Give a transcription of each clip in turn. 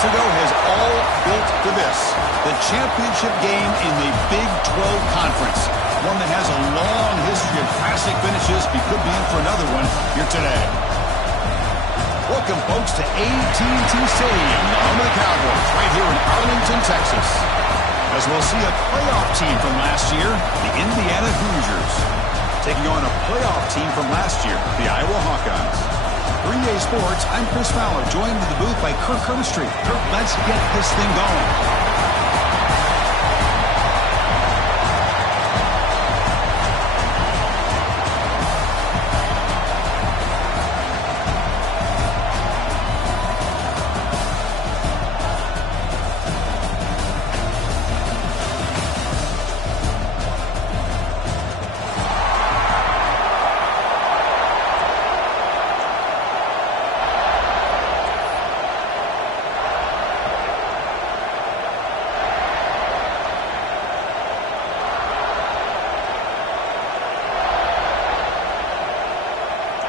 months ago has all built to this. The championship game in the Big 12 Conference. One that has a long history of classic finishes. We could be in for another one here today. Welcome, folks, to AT&T Stadium, the home of the Cowboys, right here in Arlington, Texas. As we'll see a playoff team from last year, the Indiana Hoosiers, taking on a playoff team from last year, the Iowa Hawkeyes. 3A Sports, I'm Chris Fowler, joined in the booth by Kirk Herbstreit. Kirk, let's get this thing going.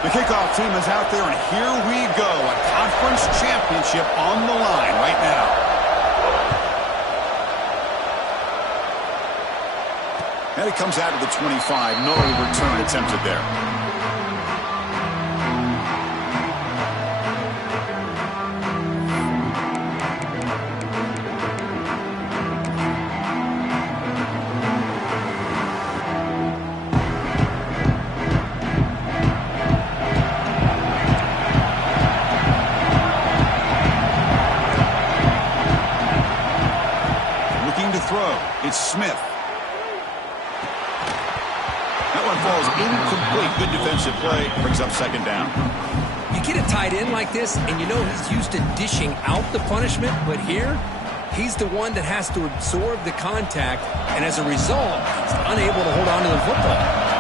The kickoff team is out there, and here we go. A conference championship on the line right now. And it comes out of the 25. No return attempted there. It's Smith. That one falls incomplete. Good defensive play. Brings up second down. You get a tight end like this, and you know he's used to dishing out the punishment, but here, he's the one that has to absorb the contact, and as a result, he's unable to hold on to the football.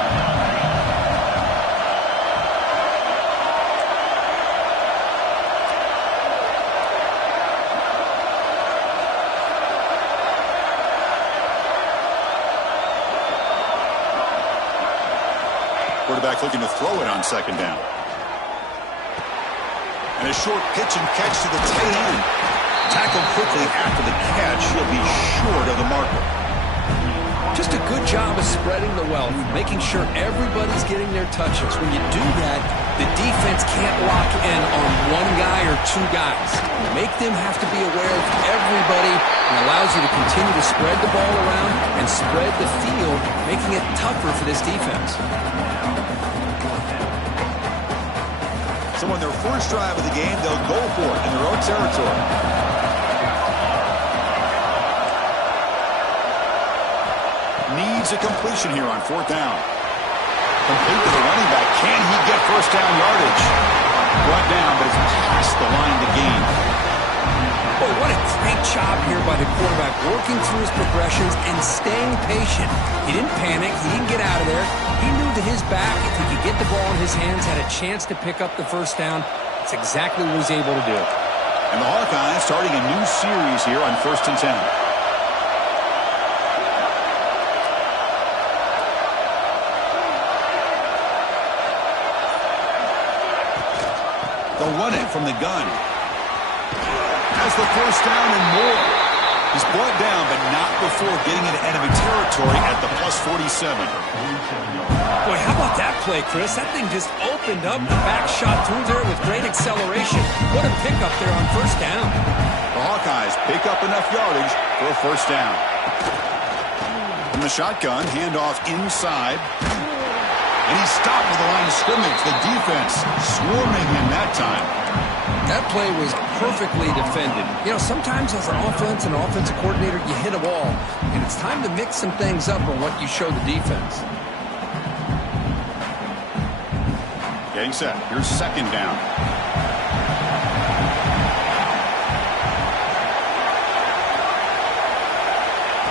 Quarterback looking to throw it on second down. And a short pitch and catch to the tight end. Tackled quickly after the catch. He'll be short of the marker. Just a good job of spreading the wealth, making sure everybody's getting their touches. When you do that, the defense can't lock in on one guy or two guys. Make them have to be aware of everybody, and allows you to continue to spread the ball around and spread the field, making it tougher for this defense. So on their first drive of the game, they'll go for it in their own territory. Needs a completion here on fourth down. Complete to the running back. Can he get first down yardage? Brought down, but it's past the line to gain. Boy, what a great job here by the quarterback, working through his progressions and staying patient. He didn't panic. He didn't get out of there. He knew that his back, if he could get the ball in his hands, had a chance to pick up the first down. That's exactly what he was able to do. And the Hawkeyes starting a new series here on 1st and 10. They'll run it from the gun. Has the first down and more. He's brought down, but not before getting into enemy territory at the plus 47. Boy, how about that play, Chris? That thing just opened up. The back shot through there with great acceleration. What a pickup there on first down. The Hawkeyes pick up enough yardage for a first down. From the shotgun, handoff inside. And he's stopped with the line of scrimmage. The defense swarming him that time. That play was perfectly defended. You know, sometimes as an offense and offensive coordinator, you hit a wall. And it's time to mix some things up on what you show the defense. Getting set. Here's second down.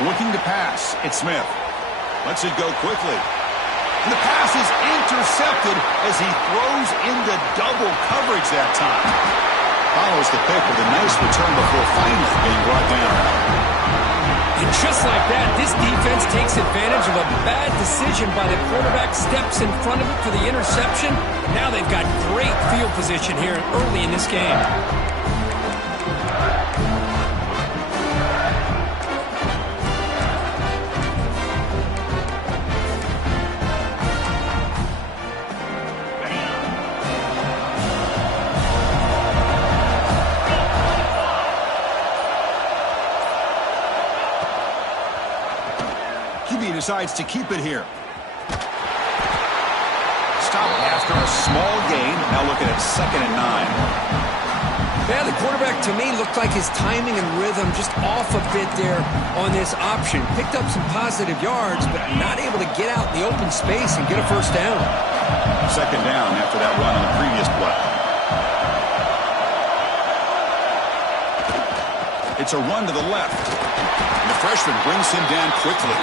Looking to pass. It's Smith. Lets it go quickly. And the pass is intercepted as he throws into double coverage that time. Follows the pick with a nice return before finally being brought down. And just like that, this defense takes advantage of a bad decision by the quarterback, steps in front of it for the interception. Now they've got great field position here early in this game. QB decides to keep it here. Stop after a small gain. Now looking at 2nd and 9. Yeah, the quarterback to me looked like his timing and rhythm just off a bit there on this option. Picked up some positive yards, but not able to get out in the open space and get a first down. 2nd down after that run on the previous play. It's a run to the left. And the freshman brings him down quickly.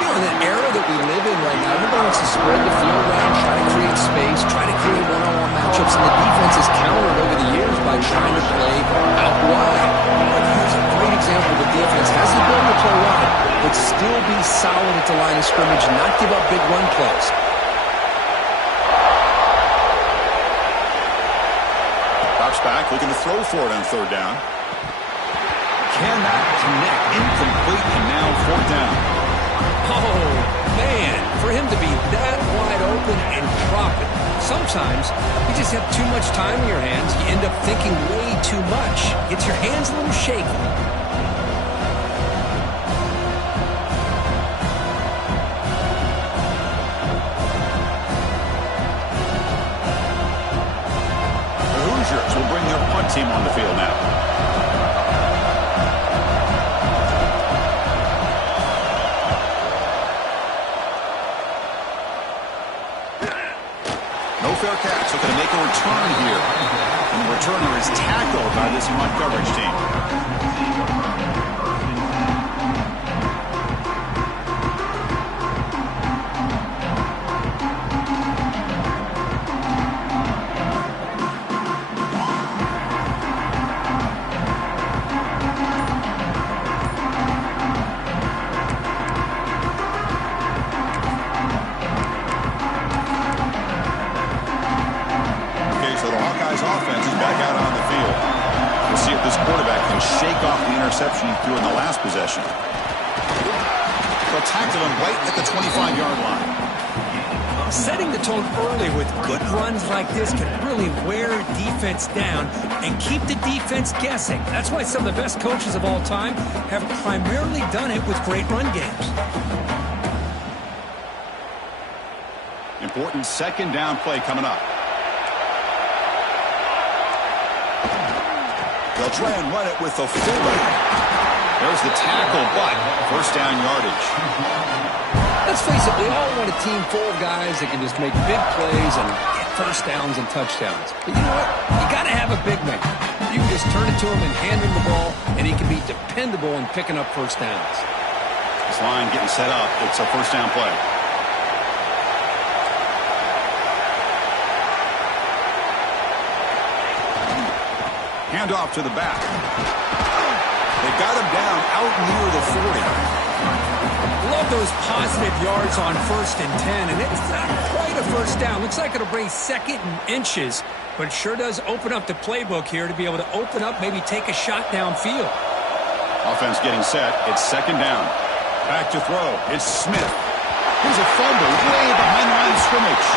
You know, in the era that we live in right now, everybody wants to spread the field around, try to create space, try to create one-on-one matchups, and the defense has countered over the years by trying to play out wide. But here's a great example. The defense has the ability to play wide, but still be solid at the line of scrimmage and not give up big run plays. Drops back, looking to throw for it on 3rd down. Cannot connect, incomplete, and now 4th down. Oh, man, for him to be that wide open and drop it. Sometimes you just have too much time in your hands. You end up thinking way too much. Gets your hands a little shaky. The Hoosiers will bring their punt team on the field now. Fair catch, looking to make a return here. And the returner is tackled by this punt coverage team. Interception he threw in the last possession. They'll tackle him right at the 25-yard line. Setting the tone early with good runs like this can really wear a defense down and keep the defense guessing. That's why some of the best coaches of all time have primarily done it with great run games. Important 2nd down play coming up. They'll try and run it with the fullback. There's the tackle, but 1st down yardage. Let's face it, we all want a team full of guys that can just make big plays and get first downs and touchdowns. But you know what? You got to have a big man. You can just turn it to him and hand him the ball, and he can be dependable in picking up first downs. This line getting set up. It's a 1st down play. Handoff to the back. They got him down out near the 40. Love those positive yards on 1st and 10, and it's not quite a first down. Looks like it'll bring 2nd and inches, but it sure does open up the playbook here to be able to open up, maybe take a shot downfield. Offense getting set. It's 2nd down. Back to throw. It's Smith. Here's a fumble way behind the line of scrimmage.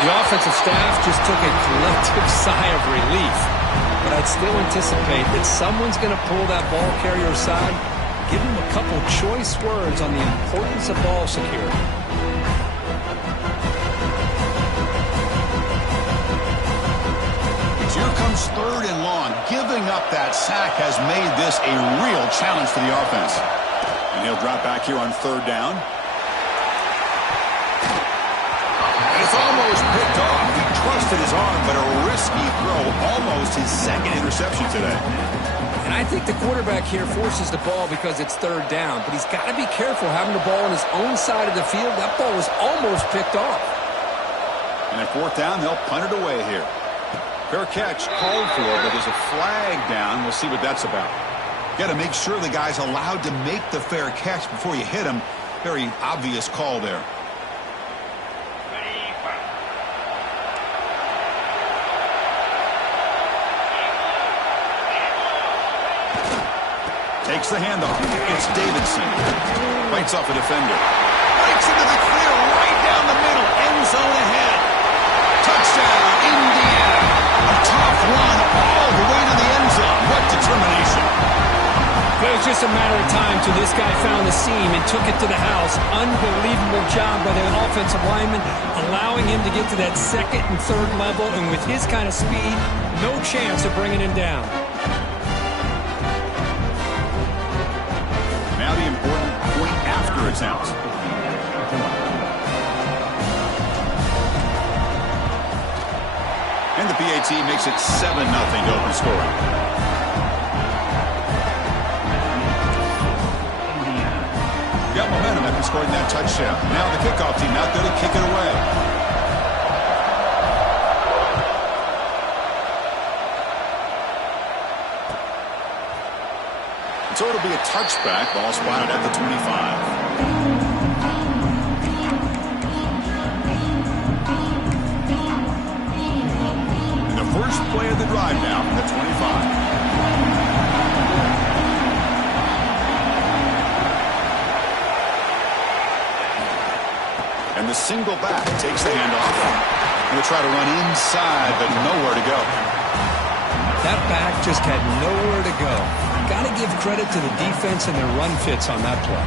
The offensive staff just took a collective sigh of relief. But I'd still anticipate that someone's going to pull that ball carrier aside, give him a couple choice words on the importance of ball security. Here comes 3rd and long. Giving up that sack has made this a real challenge for the offense. And he'll drop back here on 3rd down. And it's almost picked off. He trusted his arm, but a risky throw. Almost his 2nd interception today. And I think the quarterback here forces the ball because it's 3rd down. But he's got to be careful having the ball on his own side of the field. That ball was almost picked off. And at 4th down, they'll punt it away here. Fair catch called for, but there's a flag down. We'll see what that's about. Got to make sure the guy's allowed to make the fair catch before you hit him. Very obvious call there. Takes the handoff. It's Davidson. Fights off a defender. Breaks into the clear right down the middle. End zone ahead. Touchdown, Indiana. A tough run all the way to the end zone. What determination. It was just a matter of time till this guy found the seam and took it to the house. Unbelievable job by the offensive lineman, allowing him to get to that second and third level, and with his kind of speed, no chance of bringing him down. Now the important point after attempt. And the PAT makes it 7-0 to open scoring. Got momentum after scoring that touchdown. Now the kickoff team out there to kick it away. So it'll be a touchback. Ball spotted at the 25. And the first play of the drive now from the 25. And the single back takes the handoff. He'll try to run inside, but nowhere to go. That back just had nowhere to go. Got to give credit to the defense and their run fits on that play.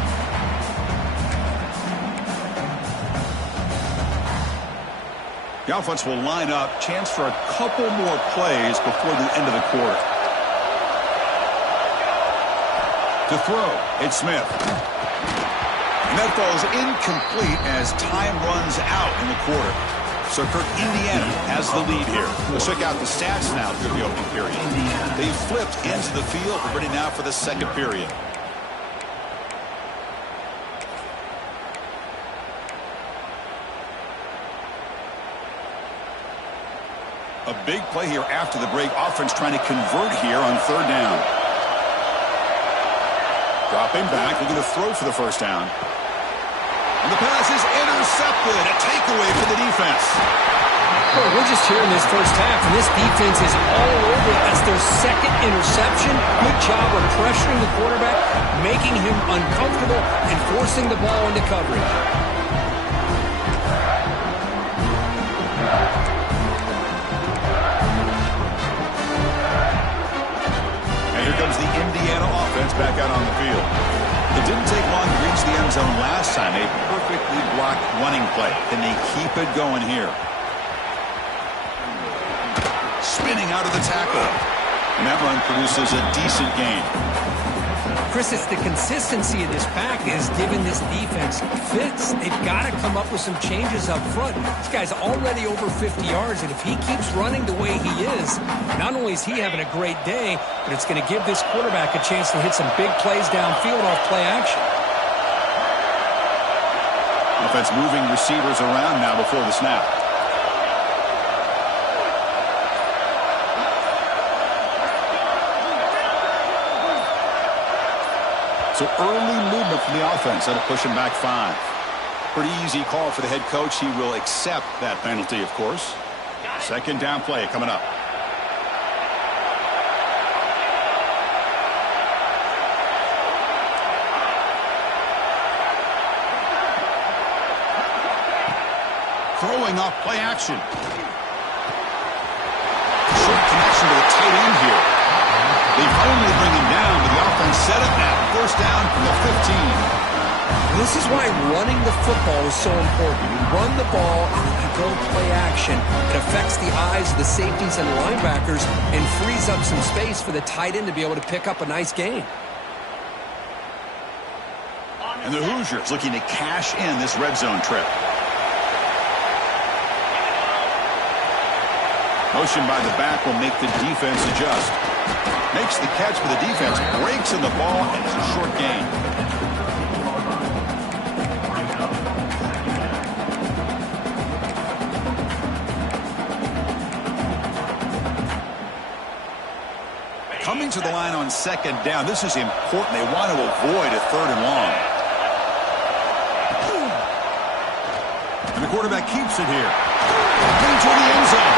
The offense will line up. Chance for a couple more plays before the end of the quarter. To throw, it's Smith. And that falls incomplete as time runs out in the quarter. So, Kirk, Indiana has the lead here. Let's check out the stats now through the opening period. They flipped into the field. We're ready now for the second period. A big play here after the break. Offense trying to convert here on third down. Dropping back, looking to throw for the first down. And the pass is intercepted. A takeaway for the defense. Well, we're just here in this first half, and this defense is all over it. That's their second interception. Good job of pressuring the quarterback, making him uncomfortable, and forcing the ball into coverage. And here comes the Indiana offense back out on the field. It didn't take long to reach the end zone last time. A perfectly blocked running play. Can they keep it going here? Spinning out of the tackle. And that run produces a decent gain. Chris, it's the consistency of this pack is giving this defense fits. They've got to come up with some changes up front. This guy's already over 50 yards, and if he keeps running the way he is, not only is he having a great day, but it's going to give this quarterback a chance to hit some big plays downfield off play action. Offense moving receivers around now before the snap. So early movement from the offense. That'll push him back 5. Pretty easy call for the head coach. He will accept that penalty, of course. Second down play coming up. Throwing off play action. Short connection to the tight end here. They finally bring him down, but the offense set up now. First down from the 15. This is why running the football is so important. You run the ball, you go play action. It affects the eyes of the safeties and linebackers and frees up some space for the tight end to be able to pick up a nice gain. And the Hoosiers looking to cash in this red zone trip. Motion by the back will make the defense adjust. Makes the catch for the defense, breaks in the ball, and it's a short gain. Coming to the line on second down. This is important. They want to avoid a third and long. And the quarterback keeps it here. Into the end zone.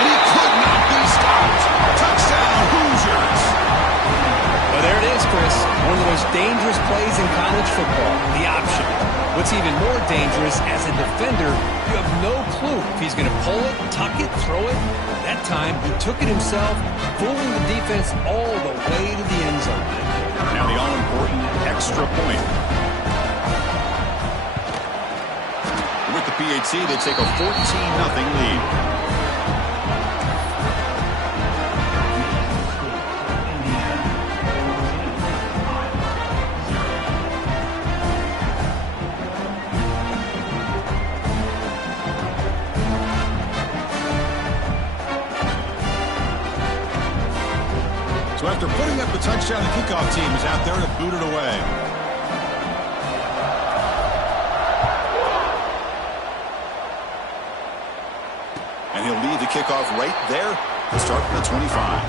And he could not be stopped. Touchdown, Hoosiers. Well, there it is, Chris. dangerous plays in college football, the option. What's even more dangerous, as a defender, you have no clue if he's going to pull it, tuck it, throw it. That time, he took it himself, fooling the defense all the way to the end zone. Now the all-important extra point. With the PAT, they take a 14-0 lead. So after putting up a touchdown, the kickoff team is out there to boot it away. And he'll lead the kickoff right there to start from the 25.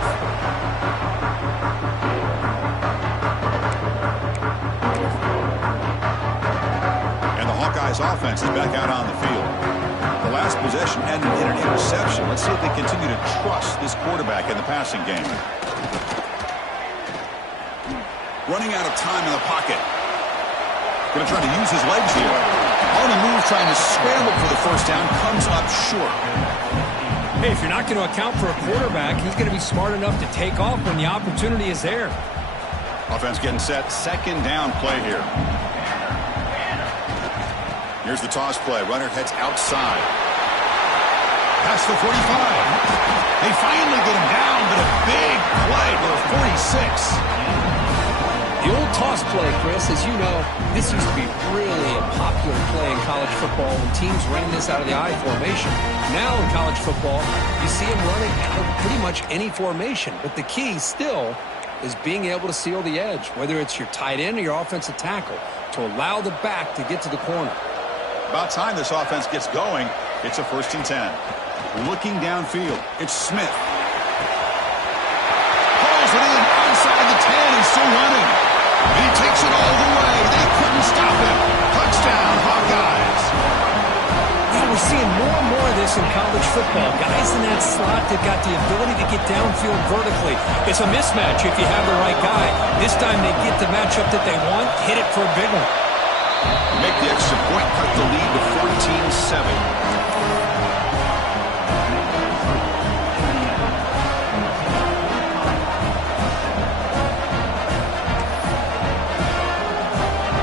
And the Hawkeyes offense is back out on the field. The last possession ended in an interception. Let's see if they continue to trust this quarterback in the passing game. Running out of time in the pocket. Going to try to use his legs here. On the move, trying to scramble for the first down. Comes up short. Hey, if you're not going to account for a quarterback, he's going to be smart enough to take off when the opportunity is there. Offense getting set. Second down play here. Here's the toss play. Runner heads outside. Past the 45. They finally get him down, but a big play for a 46. The old toss play, Chris, as you know, this used to be really a popular play in college football when teams ran this out of the I formation. Now in college football, you see them running out of pretty much any formation. But the key still is being able to seal the edge, whether it's your tight end or your offensive tackle, to allow the back to get to the corner. About time this offense gets going. It's a 1st and 10. Looking downfield, it's Smith. Pulls it in outside the 10 and still running. And he takes it all the way. They couldn't stop him. Touchdown, Hawkeyes. Yeah, we're seeing more and more of this in college football. Guys in that slot that got the ability to get downfield vertically. It's a mismatch if you have the right guy. This time they get the matchup that they want, hit it for a big one. Make the extra point, cut the lead to 14-7.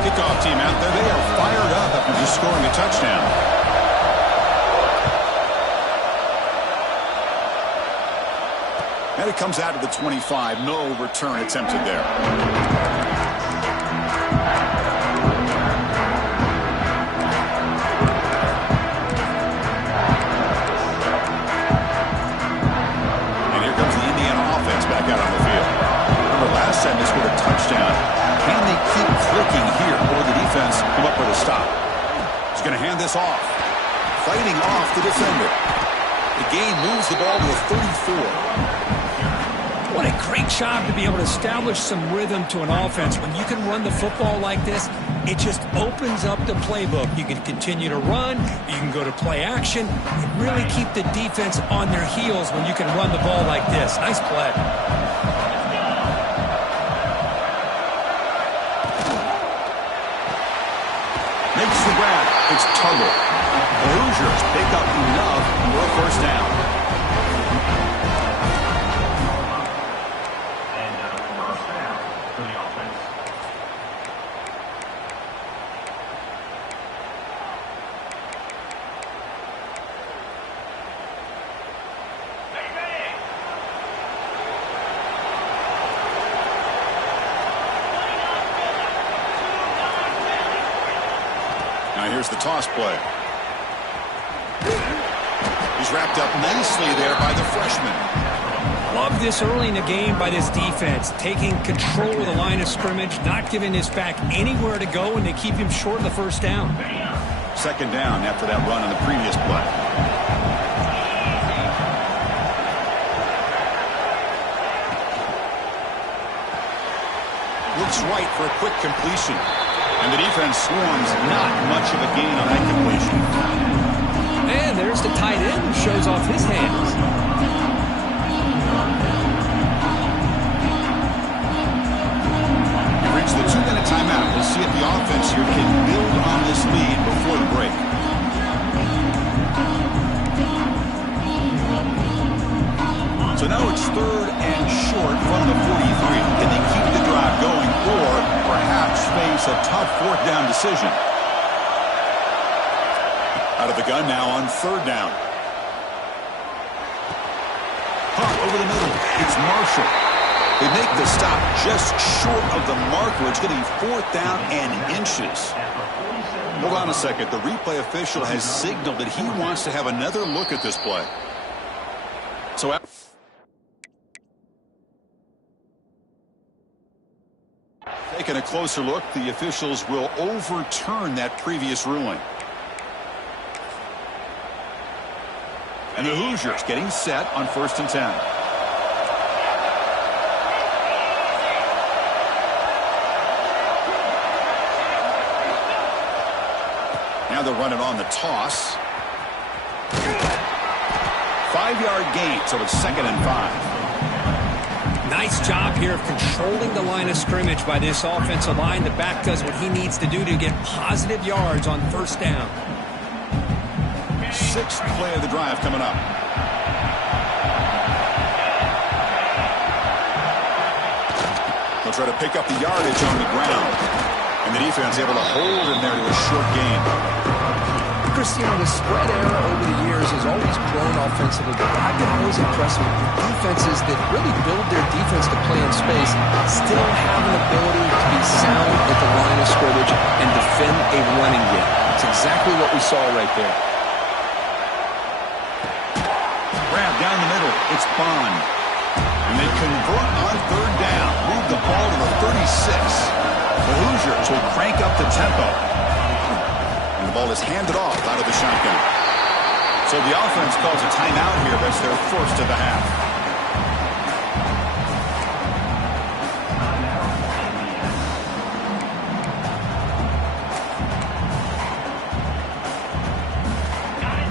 Kickoff team out there. They are fired up after just scoring a touchdown. And it comes out to the 25. No return attempted there. And here comes the Indiana offense back out on the field. Remember, last time they scored a touchdown. Can they keep clicking here, or the defense come up with a stop? He's going to hand this off. Fighting off the defender. The game moves the ball to a 34. What a great job to be able to establish some rhythm to an offense. When you can run the football like this, it just opens up the playbook. You can continue to run. You can go to play action. And really keep the defense on their heels when you can run the ball like this. Nice play. Makes the grab. It's Tuggle. The Hoosiers pick up enough for a first down. Here's the toss play. He's wrapped up nicely there by the freshman. Love this early in the game by this defense, taking control of the line of scrimmage, not giving this back anywhere to go, and they keep him short of the first down. Second down after that run on the previous play. Looks right for a quick completion. And the defense swarms, not much of a gain on that completion. And there's the tight end who shows off his hands. He reached the 2-minute So now it's 3rd and short from the 43. Can they keep the drive going or perhaps face a tough 4th down decision? Out of the gun now on 3rd down. Pump over the middle. It's Marshall. They make the stop just short of the marker. It's going to be 4th down and inches. Hold on a second. The replay official has signaled that he wants to have another look at this play. So taking a closer look, the officials will overturn that previous ruling. And the Hoosiers getting set on 1st and 10. Now they're running on the toss. 5-yard gain, so it's 2nd and 5. Nice job here of controlling the line of scrimmage by this offensive line. The back does what he needs to do to get positive yards on 1st down. 6th play of the drive coming up. They'll try to pick up the yardage on the ground. And the defense able to hold him there to a short gain. Cristiano, the spread era over the years has always grown offensively, but I've been always impressed with defenses that really build their defense to play in space, still have an ability to be sound at the line of scrimmage and defend a running game. It's exactly what we saw right there. Grab down the middle. It's Bond. And they convert on 3rd down. Move the ball to the 36. The Hoosiers will crank up the tempo. And the ball is handed off out of the shotgun. So the offense calls a timeout here. That's their 1st of the half.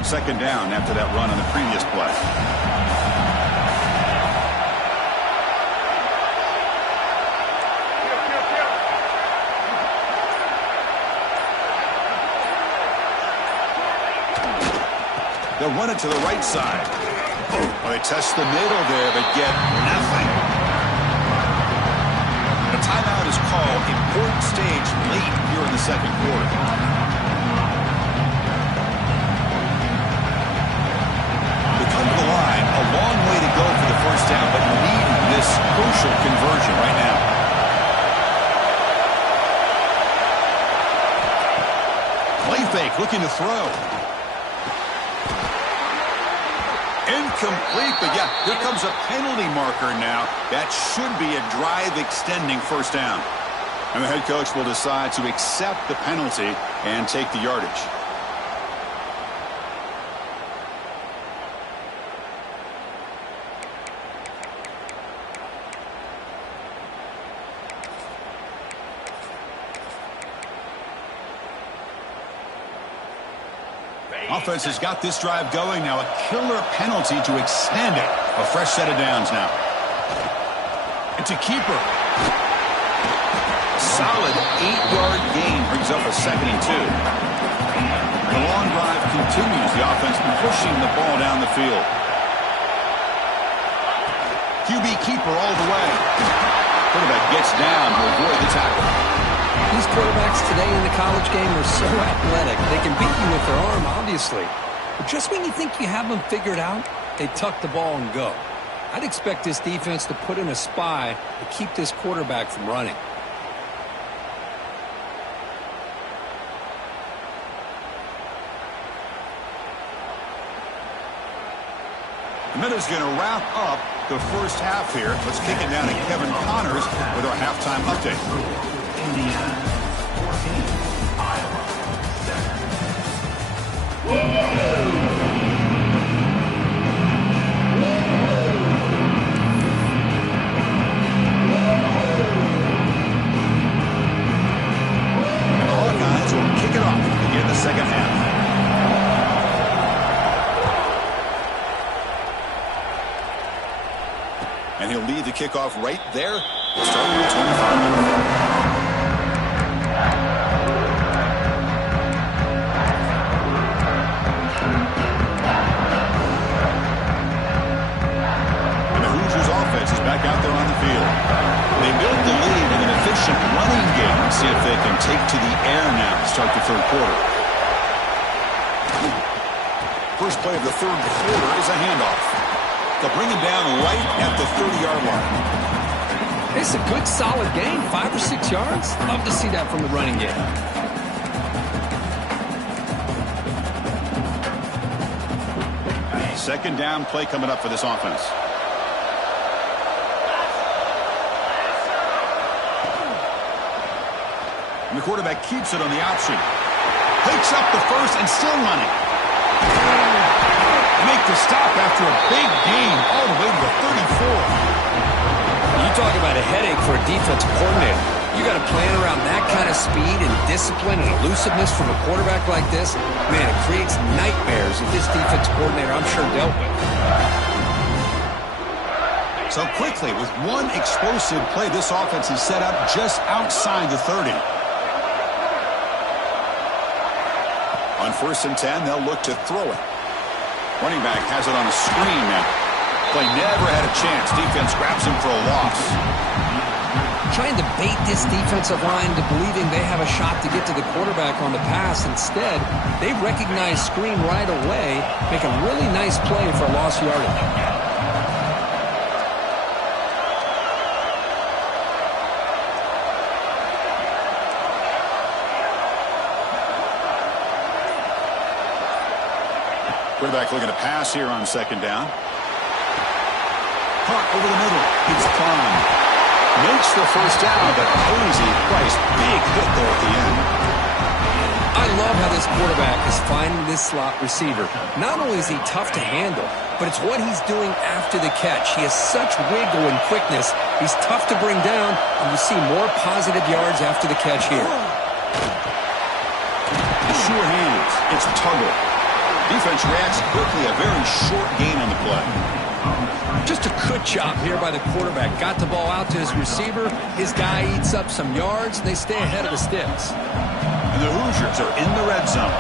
Second down after that run on the previous play. They'll run it to the right side. Well, they test the middle there, but get nothing. The timeout is called. Important stage late here in the 2nd quarter. They come to the line. A long way to go for the 1st down, but needing this crucial conversion right now. Play fake, looking to throw. Incomplete, but yeah, here comes a penalty marker now. That should be a drive-extending 1st down. And the head coach will decide to accept the penalty and take the yardage. Offense has got this drive going now. A killer penalty to extend it. A fresh set of downs now. It's a keeper. Solid 8-yard gain brings up a 2nd and 2. The long drive continues. The offense pushing the ball down the field. QB keeper all the way. Quarterback gets down to avoid the tackle. These quarterbacks today in the college game are so athletic. They can beat you with their arm, obviously. But just when you think you have them figured out, they tuck the ball and go. I'd expect this defense to put in a spy to keep this quarterback from running. And that is going to wrap up the 1st half here. Let's kick it down to Kevin Connors with our halftime update. Indiana 14, Iowa 7. And the Hawkeyes will kick it off to begin the 2nd half. And he'll lead the kickoff right there, starting with 25. Let's see if they can take to the air now to start the third quarter. First play of the third quarter is a handoff. They'll bring him down right at the 30-yard line. It's a good, solid gain, 5 or 6 yards. Love to see that from the running game. Second down play coming up for this offense. And the quarterback keeps it on the option. Picks up the first and still running. They make the stop after a big gain all the way to the 34. You talk about a headache for a defensive coordinator. You got to plan around that kind of speed and discipline and elusiveness from a quarterback like this. Man, it creates nightmares that this defensive coordinator, I'm sure, dealt with. So quickly, with one explosive play, this offense is set up just outside the 30. On 1st and 10, they'll look to throw it. Running back has it on a screen now. Play never had a chance. Defense grabs him for a loss. Trying to bait this defensive line to believing they have a shot to get to the quarterback on the pass. Instead, they recognize screen right away, make a really nice play for lost yardage. Quarterback looking to pass here on second down. Punt over the middle. It's Klein. Makes the first down, but pays a price. Big hit there at the end. I love how this quarterback is finding this slot receiver. Not only is he tough to handle, but it's what he's doing after the catch. He has such wiggle and quickness. He's tough to bring down, and you see more positive yards after the catch here. Sure hands. It's Tuggle. Defense reacts quickly. A very short gain on the play. Just a good job here by the quarterback. Got the ball out to his receiver. His guy eats up some yards, and they stay ahead of the sticks. And the Hoosiers are in the red zone.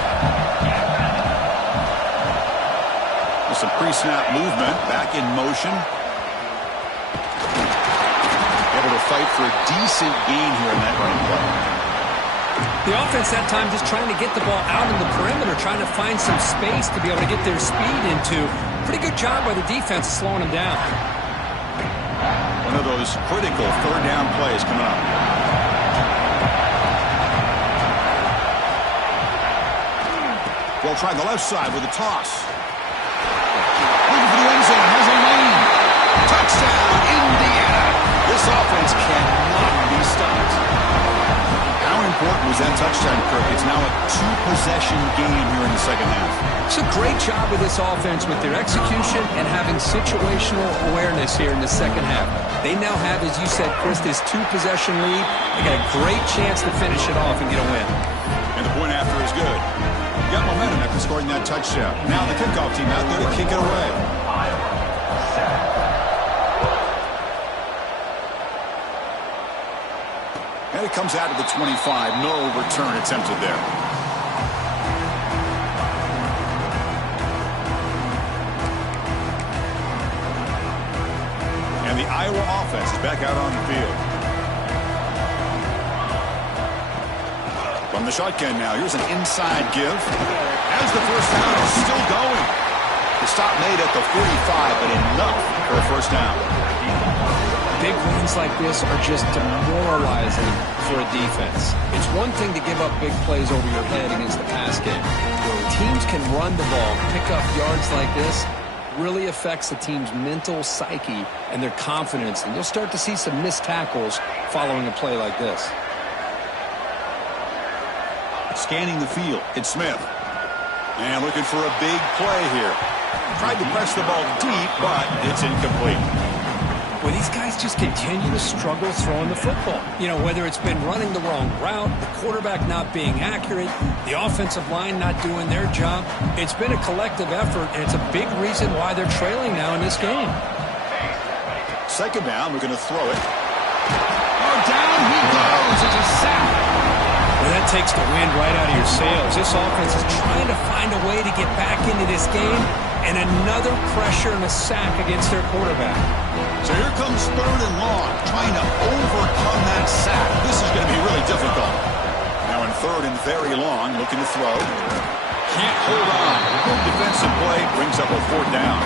With some pre-snap movement, back in motion. Able to fight for a decent gain here in that running play. The offense that time just trying to get the ball out in the perimeter, trying to find some space to be able to get their speed into. Pretty good job by the defense slowing them down. One of those critical third down plays coming up. Well, try the left side with a toss. Looking for the end zone, has a lane. Touchdown, Indiana. This offense cannot be stopped. How important was that touchdown, Kirk? It's now a two-possession game here in the second half. It's a great job with this offense with their execution and having situational awareness here in the second half. They now have, as you said, Chris, this two-possession lead. They got a great chance to finish it off and get a win. And the point after is good. Got momentum after scoring that touchdown. Now the kickoff team out there to kick it away. And it comes out of the 25. No return attempted there. And the Iowa offense is back out on the field. From the shotgun now, here's an inside give. As the first down is still going. The stop made at the 45, but enough for a first down. Big runs like this are just demoralizing for a defense. It's one thing to give up big plays over your head against the pass game. When teams can run the ball, pick up yards like this, really affects the team's mental psyche and their confidence. And you'll start to see some missed tackles following a play like this. Scanning the field, it's Smith. And looking for a big play here. Tried to press the ball deep, but it's incomplete. Well, these guys just continue to struggle throwing the football. You know, whether it's been running the wrong route, the quarterback not being accurate, the offensive line not doing their job. It's been a collective effort, and it's a big reason why they're trailing now in this game. Second down, we're going to throw it. Oh, down he goes. It's a sack. Well, that takes the wind right out of your sails. This offense is trying to find a way to get back into this game, and another pressure and a sack against their quarterback. So here comes 3rd and long, trying to overcome that sack. This is going to be really difficult. Now in 3rd and very long, looking to throw. Can't hold on. Good defensive play, brings up a 4th down.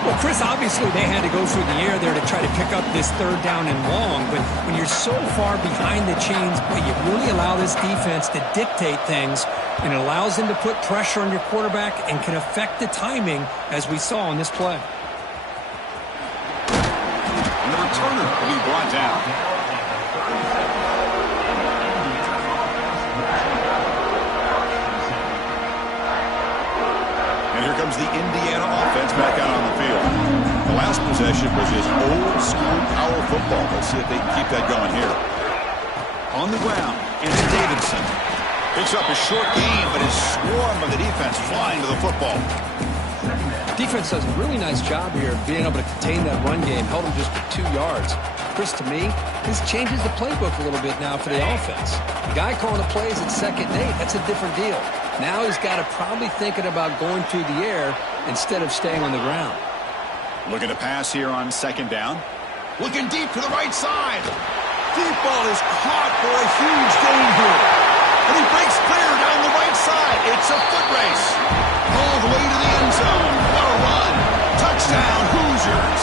Well, Chris, obviously they had to go through the air there to try to pick up this 3rd down and long, but when you're so far behind the chains, boy, you really allow this defense to dictate things, and it allows them to put pressure on your quarterback and can affect the timing, as we saw on this play. And the returner will be brought down. And here comes the Indiana offense back out on the field. The last possession was just old school power football. Let's see if they can keep that going here. On the ground, it's Davidson. Picks up a short gain, but his swarm of the defense flying to the football. Defense does a really nice job here of being able to contain that run game. Held him just for 2 yards. Chris, to me, this changes the playbook a little bit now for the offense. The guy calling the plays at 2nd and 8, that's a different deal. Now he's got to probably thinking about going through the air instead of staying on the ground. Looking to pass here on 2nd down. Looking deep to the right side. Deep ball is caught for a huge gain here. And he breaks clear down the right side. It's a foot race. All the way to the end zone. What a run. Touchdown, Hoosiers.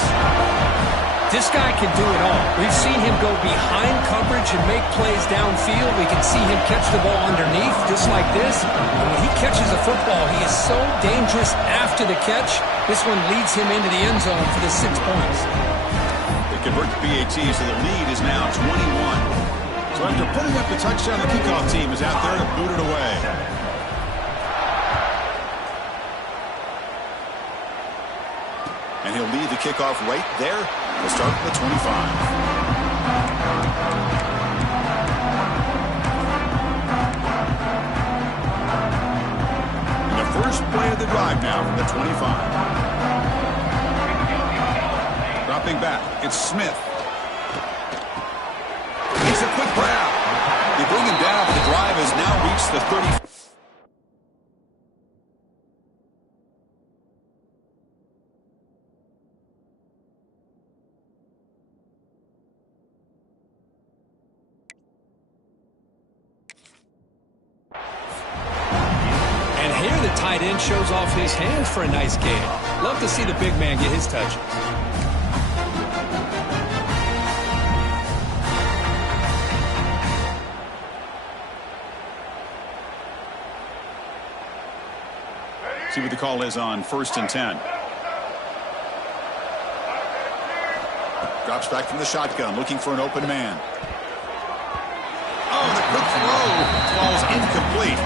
This guy can do it all. We've seen him go behind coverage and make plays downfield. We can see him catch the ball underneath just like this. And when he catches a football, he is so dangerous after the catch. This one leads him into the end zone for the 6 points. They convert the PAT, so the lead is now 21. So after putting up the touchdown, the kickoff team is out there to boot it away. And he'll lead the kickoff right there. We'll start at the 25. And the first play of the drive now from the 25. Dropping back, it's Smith. He's a quick grab. They bring him down, but the drive has now reached the 30. Tight end shows off his hands for a nice gain. Love to see the big man get his touches. See what the call is on 1st and 10. Drops back from the shotgun, looking for an open man. Oh, the quick throw falls incomplete.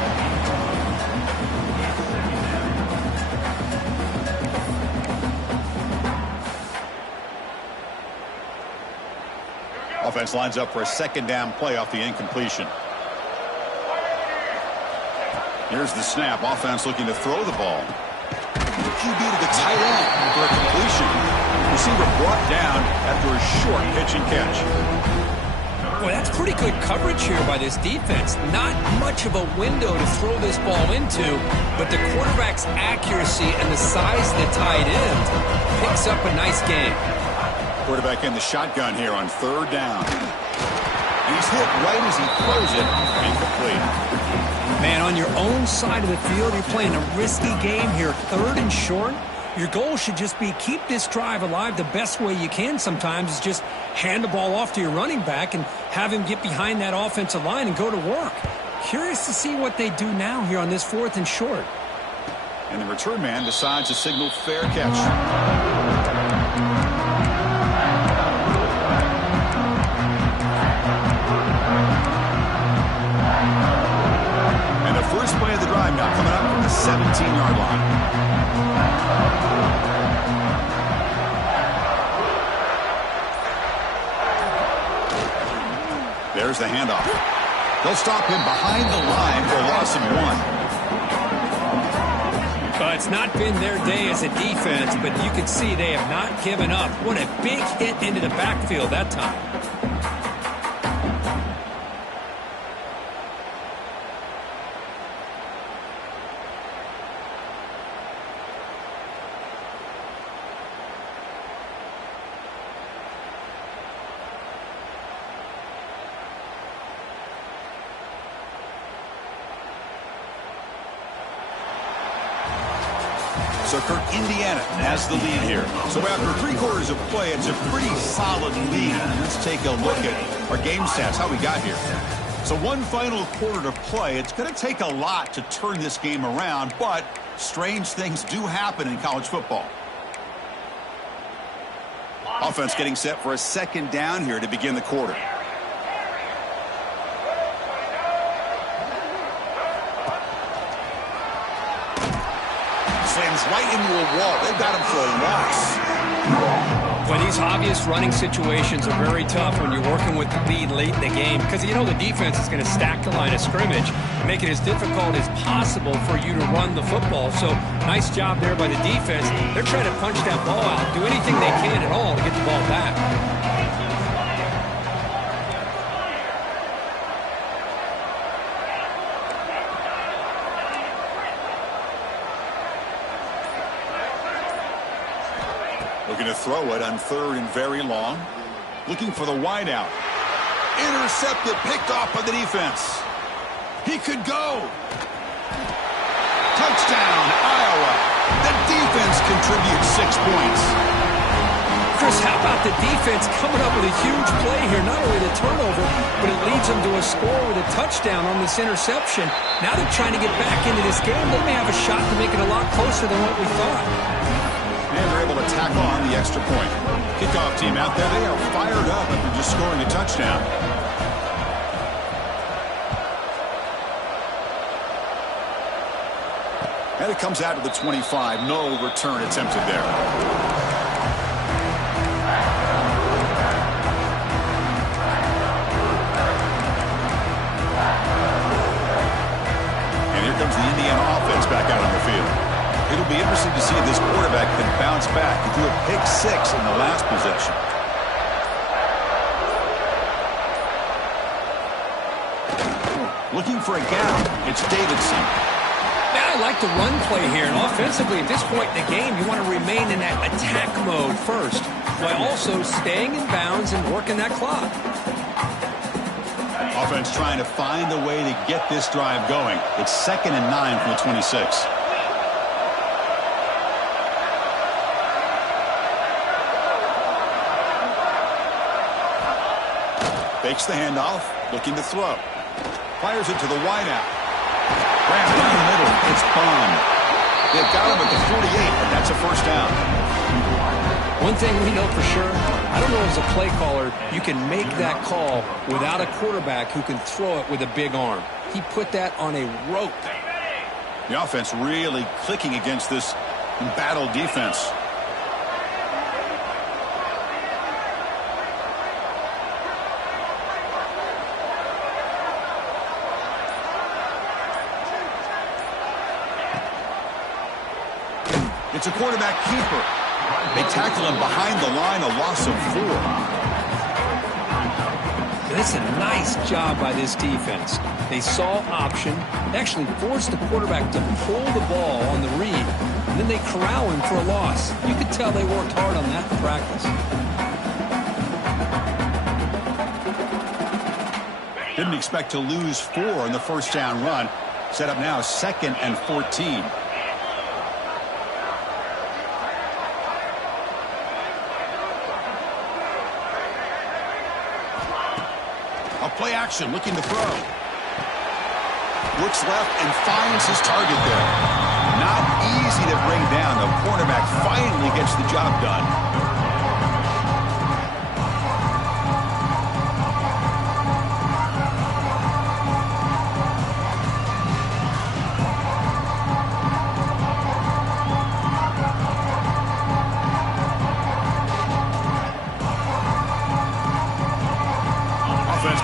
Offense lines up for a 2nd down play off the incompletion. Here's the snap. Offense looking to throw the ball. QB to the tight end for a completion. Receiver brought down after a short pitch and catch. Well, that's pretty good coverage here by this defense. Not much of a window to throw this ball into, but the quarterback's accuracy and the size of the tight end picks up a nice gain. Quarterback in the shotgun here on 3rd down. And he's hit right as he throws it. Incomplete. Man, on your own side of the field, you're playing a risky game here. 3rd and short. Your goal should just be keep this drive alive the best way you can sometimes is just hand the ball off to your running back and have him get behind that offensive line and go to work. Curious to see what they do now here on this 4th and short. And the return man decides to signal fair catch. First play of the drive now coming up from the 17-yard line. There's the handoff. They'll stop him behind the line for a loss of 1. Well, it's not been their day as a defense, but you can see they have not given up. What a big hit into the backfield that time. So Kirk, Indiana has the lead here. So after 3 quarters of play, it's a pretty solid lead. Let's take a look at our game stats, how we got here. So 1 final quarter to play. It's going to take a lot to turn this game around, but strange things do happen in college football. Offense getting set for a 2nd down here to begin the quarter. Slams right into a wall. They've got him for a loss. Well, these obvious running situations are very tough when you're working with the lead late in the game because you know the defense is going to stack the line of scrimmage, make it as difficult as possible for you to run the football. So nice job there by the defense. They're trying to punch that ball out, do anything they can at all to get the ball back. Looking to throw it on 3rd and very long. Looking for the wideout. Intercepted, picked off by the defense. He could go. Touchdown, Iowa. The defense contributes 6 points. Chris, how about the defense coming up with a huge play here? Not only the turnover, but it leads them to a score with a touchdown on this interception. Now they're trying to get back into this game. They may have a shot to make it a lot closer than what we thought. And they're able to tack on the extra point. Kickoff team out there, they are fired up after just scoring a touchdown. And it comes out to the 25. No return attempted there. And here comes the Indiana offense back out on the field. It'll be interesting to see if this quarterback can bounce back. He threw a pick 6 in the last possession. Looking for a gap. It's Davidson. Yeah, I like the run play here. And offensively, at this point in the game, you want to remain in that attack mode first, while also staying in bounds and working that clock. Offense trying to find a way to get this drive going. It's 2nd and 9 from the 26. Fakes the handoff, looking to throw. Fires it to the wideout. Graham down the middle. It's Bond. They've got him at the 48, but that's a 1st down. One thing we know for sure, I don't know as a play caller, you can make that call without a quarterback who can throw it with a big arm. He put that on a rope. The offense really clicking against this embattled defense. It's a quarterback keeper. They tackle him behind the line, a loss of 4. That's a nice job by this defense. They saw option, actually forced the quarterback to pull the ball on the read, and then they corral him for a loss. You could tell they worked hard on that in practice. Didn't expect to lose 4 in the 1st down run. Set up now 2nd and 14. Play action, looking to throw. Looks left and finds his target there. Not easy to bring down. The cornerback finally gets the job done.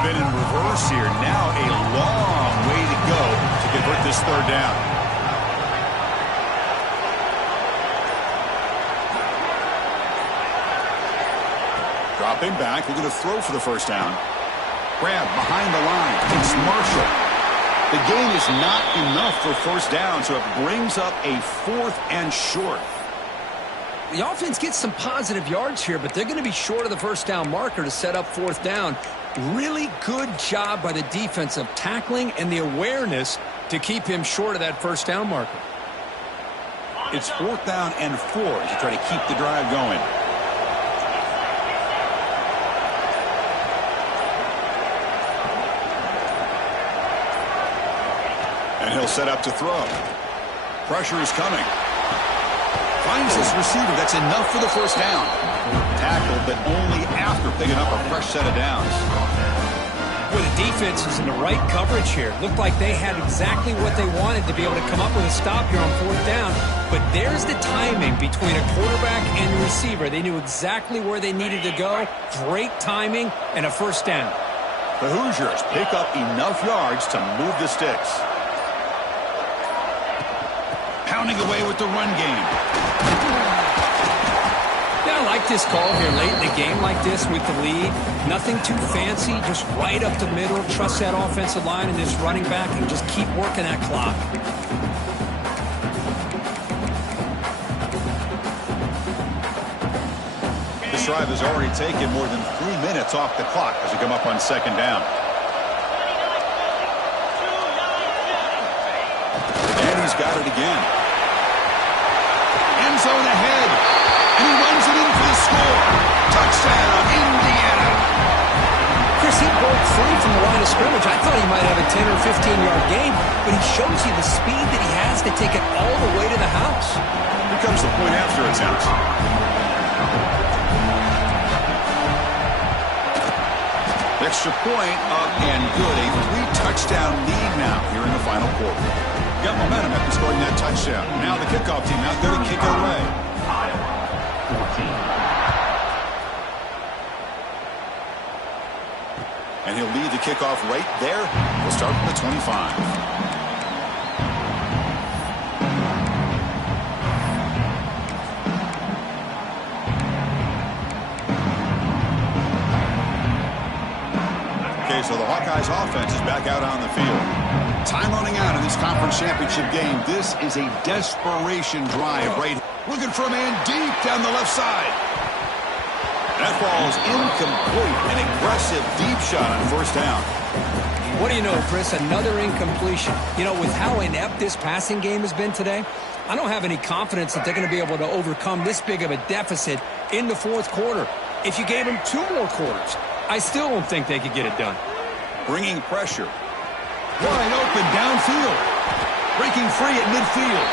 Been in reverse here. Now a long way to go to convert this 3rd down. Dropping back, looking to throw for the 1st down. Grab behind the line. It's Marshall. The gain is not enough for 1st down, so it brings up a 4th and short. The offense gets some positive yards here, but they're going to be short of the 1st down marker to set up 4th down. Really good job by the defense of tackling and the awareness to keep him short of that 1st down marker. It's 4th down and 4 as you try to keep the drive going. And he'll set up to throw. Pressure is coming. Finds this receiver. That's enough for the first down. Tackled, but only after picking up a fresh set of downs. Well, the defense is in the right coverage here. Looked like they had exactly what they wanted to be able to come up with a stop here on 4th down. But there's the timing between a quarterback and the receiver. They knew exactly where they needed to go. Great timing and a first down. The Hoosiers pick up enough yards to move the sticks. Pounding away with the run game. Yeah, I like this call here late in the game like this with the lead. Nothing too fancy, just right up the middle. Trust that offensive line and this running back and just keep working that clock. This drive has already taken more than 3 minutes off the clock as we come up on 2nd down. And he's got it again. End zone ahead. And he runs it in for the score. Touchdown, Indiana. Chris, he broke free from the line of scrimmage. I thought he might have a 10 or 15-yard gain, but he shows you the speed that he has to take it all the way to the house. Here comes the point after attempt. Extra point up and good. A 3-touchdown lead now here in the final quarter. Got momentum after scoring that touchdown. Now the kickoff team out there to kick it away. And he'll lead the kickoff right there. We'll start from the 25. Okay, so the Hawkeyes offense is back out on the field. Time running out in this conference championship game. This is a desperation drive right. Looking for a man deep down the left side. That falls incomplete. An aggressive deep shot on 1st down. What do you know, Chris? Another incompletion. You know, with how inept this passing game has been today, I don't have any confidence that they're going to be able to overcome this big of a deficit in the 4th quarter. If you gave them 2 more quarters, I still don't think they could get it done. Bringing pressure. Wide open downfield. Breaking free at midfield.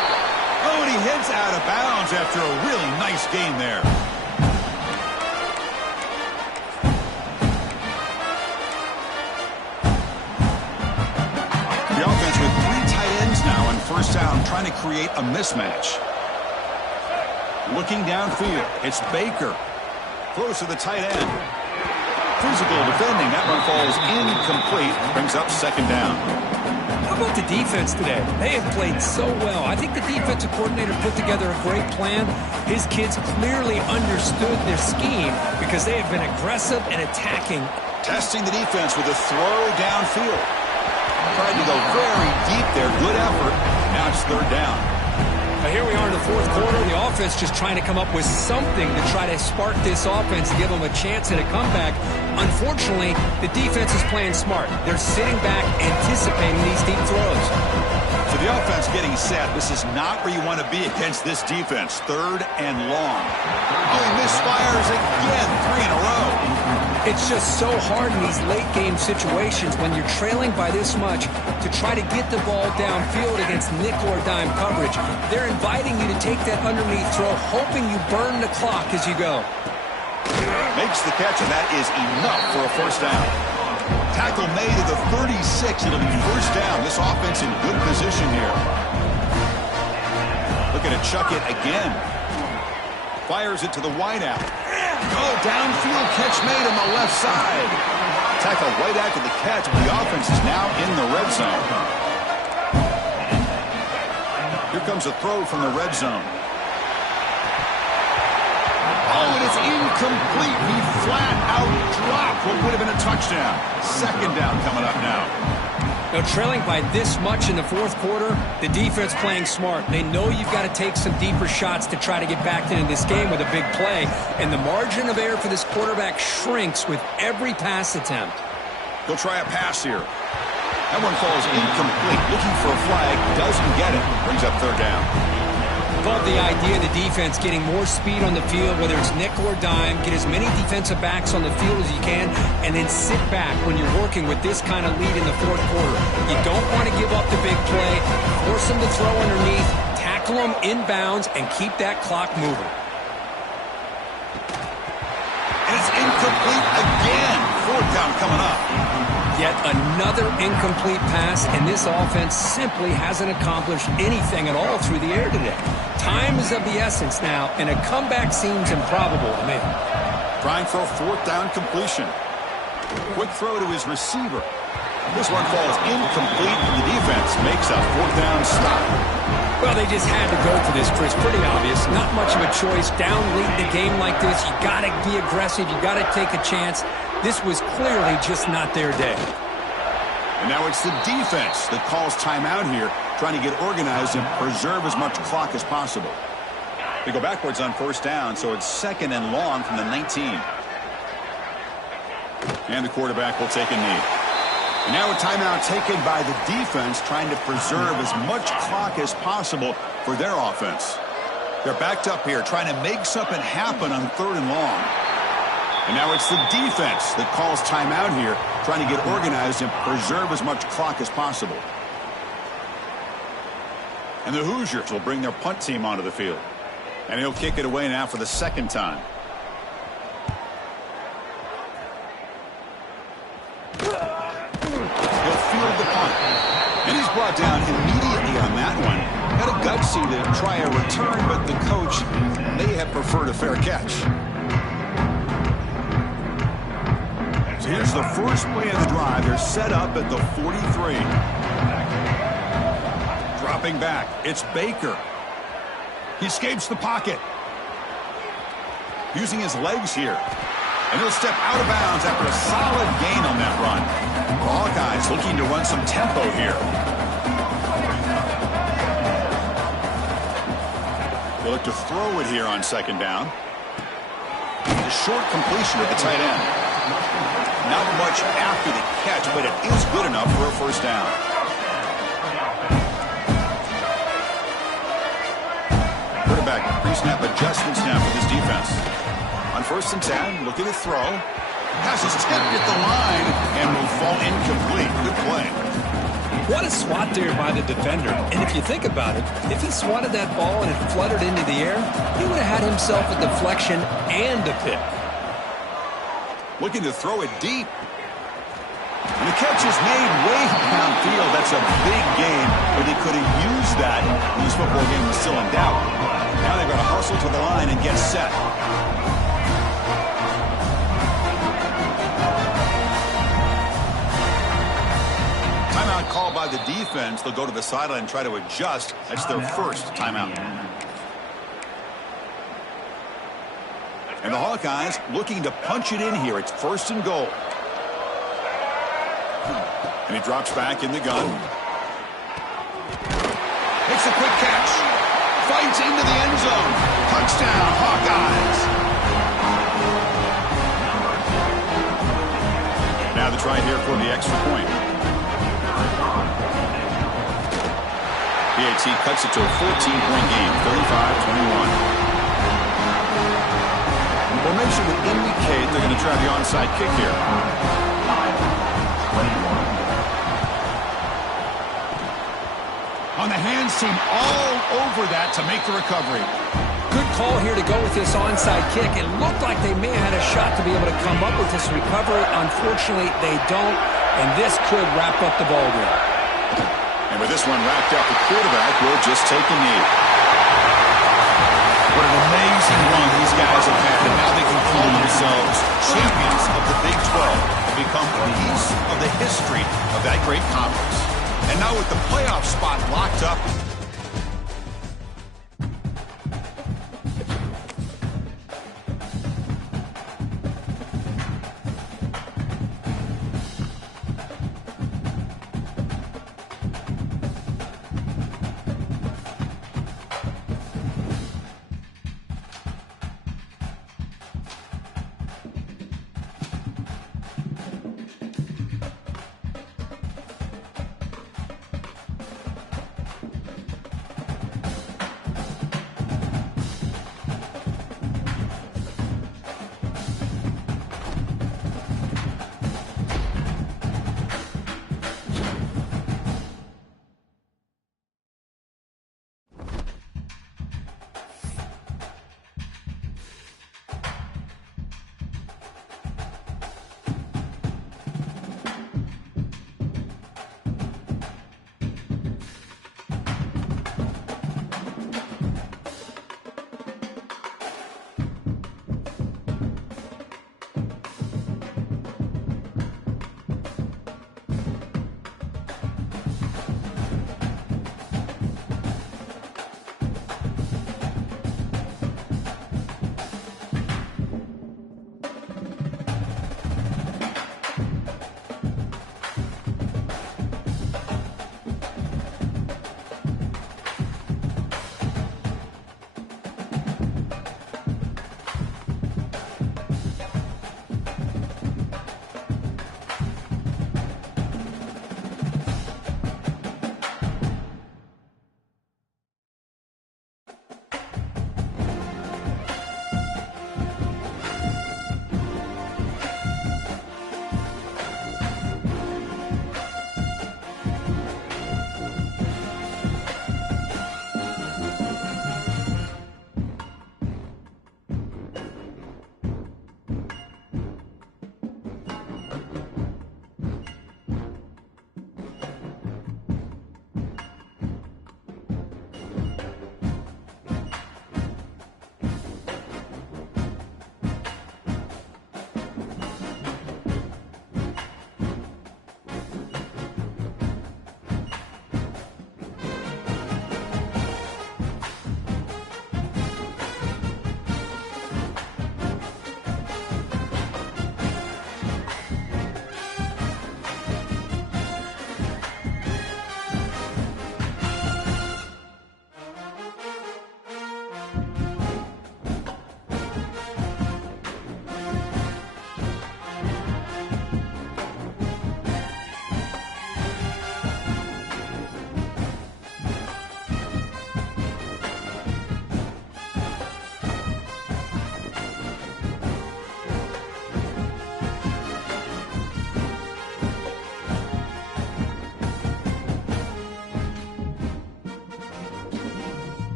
Oh, and he heads out of bounds after a really nice gain there. The offense with 3 tight ends now on 1st down, trying to create a mismatch. Looking downfield. It's Baker. Close to the tight end. Physical defending. That one falls incomplete. Brings up 2nd down. How about the defense today? They have played so well. I think the defensive coordinator put together a great plan. His kids clearly understood their scheme because they have been aggressive and attacking. Testing the defense with a throw downfield. Tried to go very deep there. Good effort. Now it's 3rd down. Now here we are in the 4th quarter. The offense just trying to come up with something to try to spark this offense, give them a chance at a comeback. Unfortunately, the defense is playing smart. They're sitting back, anticipating these deep throws. So the offense getting set. This is not where you want to be against this defense. 3rd and long. Oh, he misfires again. 3 in a row. It's just so hard in these late-game situations when you're trailing by this much to try to get the ball downfield against nickel or dime coverage. They're inviting you to take that underneath throw, hoping you burn the clock as you go. Makes the catch, and that is enough for a 1st down. Tackle made at the 36. It'll be 1st down. This offense in good position here. Looking to chuck it again. Fires it to the wideout. Oh, downfield catch made on the left side. Tackle right after the catch, but the offense is now in the red zone. Here comes a throw from the red zone. Oh, and it's incomplete. He flat out dropped what would have been a touchdown. 2nd down coming up now. Now, trailing by this much in the 4th quarter, the defense playing smart. They know you've got to take some deeper shots to try to get back into this game with a big play. And the margin of error for this quarterback shrinks with every pass attempt. He'll try a pass here. That one falls incomplete. Looking for a flag. Doesn't get it. Brings up 3rd down. love the idea of the defense getting more speed on the field, whether it's nickel or dime, get as many defensive backs on the field as you can, and then sit back when you're working with this kind of lead in the fourth quarter. You don't want to give up the big play, force them to throw underneath, tackle them inbounds, and keep that clock moving. And it's incomplete again. Fourth down coming up. Yet another incomplete pass, and this offense simply hasn't accomplished anything at all through the air today. Time is of the essence now, and a comeback seems improbable to me. Trying for a fourth down completion. Quick throw to his receiver. This one falls incomplete, and the defense makes a fourth down stop. Well, they just had to go for this, Chris. Pretty obvious. Not much of a choice. Down late in the game like this, you got to be aggressive. You got to take a chance. This was clearly just not their day. And now it's the defense that calls timeout here, trying to get organized and preserve as much clock as possible. They go backwards on first down, so it's second and long from the 19. And the quarterback will take a knee. And now a timeout taken by the defense, trying to preserve as much clock as possible for their offense. They're backed up here, trying to make something happen on third and long. And now it's the defense that calls timeout here, trying to get organized and preserve as much clock as possible. And the Hoosiers will bring their punt team onto the field. And he'll kick it away now for the second time. He'll field the punt. And he's brought down immediately on that one. Got a gutsy to try a return, but the coach may have preferred a fair catch. So here's the first play of the drive. They're set up at the 43. Dropping back. It's Baker. He escapes the pocket. Using his legs here. And he'll step out of bounds after a solid gain on that run. The Hawkeyes looking to run some tempo here. They'll look to throw it here on second down. A short completion at the tight end. Not much after the catch, but it is good enough for a first down. Quarterback pre-snap adjustments now for this defense. On first and 10, looking to throw. Pass is tipped at the line and will fall incomplete. Good play. What a swat there by the defender. And if you think about it, if he swatted that ball and it fluttered into the air, he would have had himself a deflection and a pick. Looking to throw it deep. And the catch is made way downfield. That's a big gain, but he could have used that when this football game was still in doubt. Now they've got to hustle to the line and get set. Timeout called by the defense. They'll go to the sideline and try to adjust. That's their first timeout. And the Hawkeyes looking to punch it in here. It's first and goal. And he drops back in the gun. Makes a quick catch. Fights into the end zone. Touchdown, Hawkeyes. Now the try here for the extra point. PAT cuts it to a 14-point game, 35-21. Formation would indicate they're going to try the onside kick here. On the hands team all over that to make the recovery. Good call here to go with this onside kick. It looked like they may have had a shot to be able to come up with this recovery. Unfortunately, they don't, and this could wrap up the ball game. And with this one wrapped up, the quarterback will just take a knee. What an amazing run these guys have had, and now they can call themselves champions of the Big 12 and become a piece of the history of that great conference. And now with the playoff spot locked up,